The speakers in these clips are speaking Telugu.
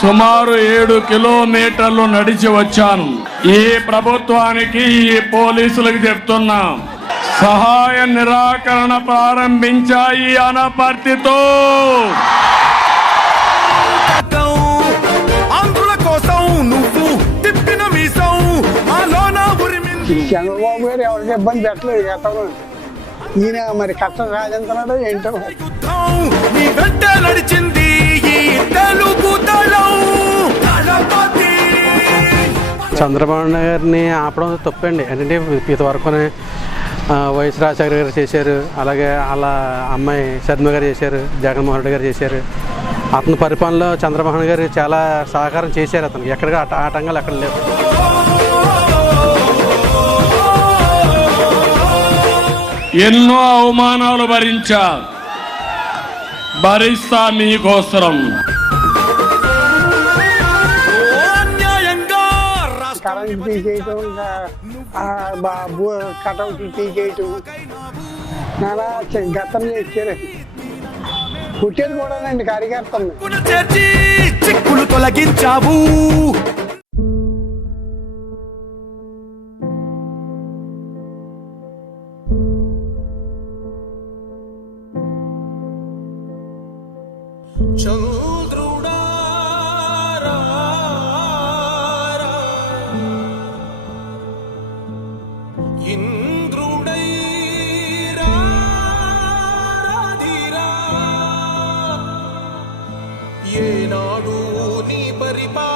సుమారు ఏడు కిలోమీటర్లు నడిచి వచ్చాను. ఈ ప్రభుత్వానికి ఈ పోలీసులకు చెప్తున్నా సహాయ నిరాకరణ ప్రారంభించాయి అనపర్తితో. చంద్రబాబు గారు ఎవరికి ఇబ్బంది పెట్టలేదు గతంలో ఈయన మరి కష్టం సాధించడం ఏంటో. నడిచింది. చంద్రబాబు గారిని ఆపడం తప్పండి. ఏంటంటే ఇంతవరకునే వైఎస్ రాజశేఖర గారు చేశారు అలాగే వాళ్ళ అమ్మాయి శర్మ గారు చేశారు జగన్మోహన్ రెడ్డి గారు చేశారు. అతని పరిపాలనలో చంద్రబాబు గారు చాలా సహకారం చేశారు అతను ఎక్కడ ఆటంకాలు ఎక్కడ లేవు. ఎన్నో అవమానాలు భరించారు. భరిస్తా మీకోసం కరెంట్ తీసేయటం బాబు కటౌట్ తీసేయటం. నాలా గతం చేశారు పుట్టేది కూడా నేను కార్యకర్తలు చిక్కులు తొలగించావు.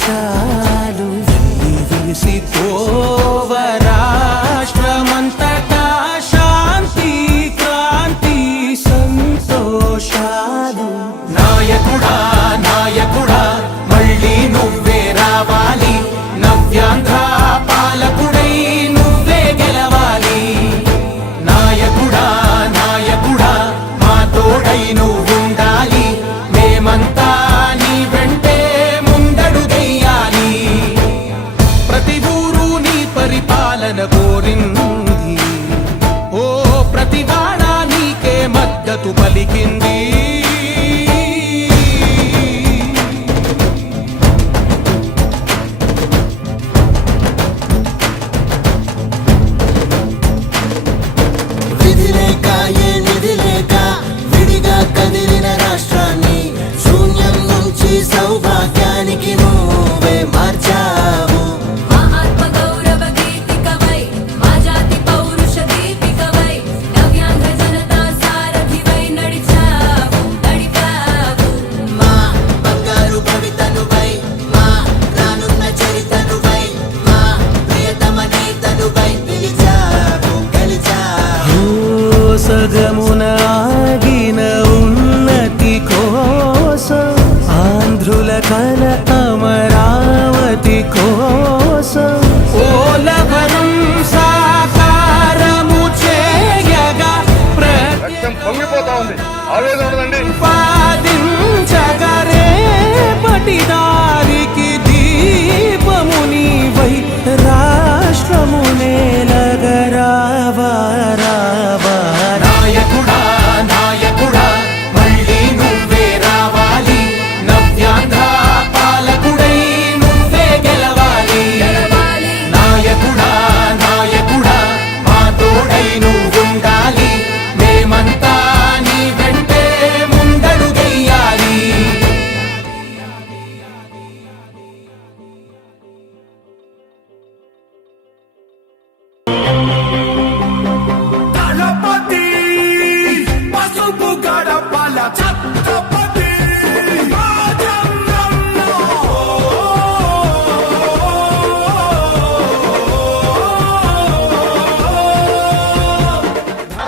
touch పలికింది.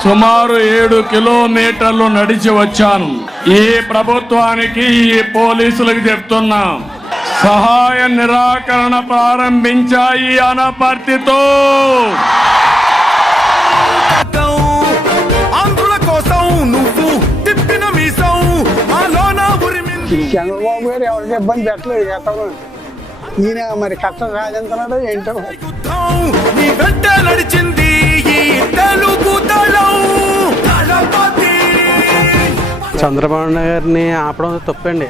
సుమారు ఏడు కిలోమీటర్లు నడిచి వచ్చాను. ఈ ప్రభుత్వానికి ఈ పోలీసులకు చెప్తున్నాం సహాయ నిరాకరణ ప్రారంభించాయి అనపర్తితో. చంద్రబాబు గారు ఎవరికి ఇబ్బంది పెట్టలేదు గతంలో ఈయన మరి కష్టం సాధించడం ఏంటో. నడిచింది చంద్రబాబు నాయుడిని ఆపడం తప్పండి.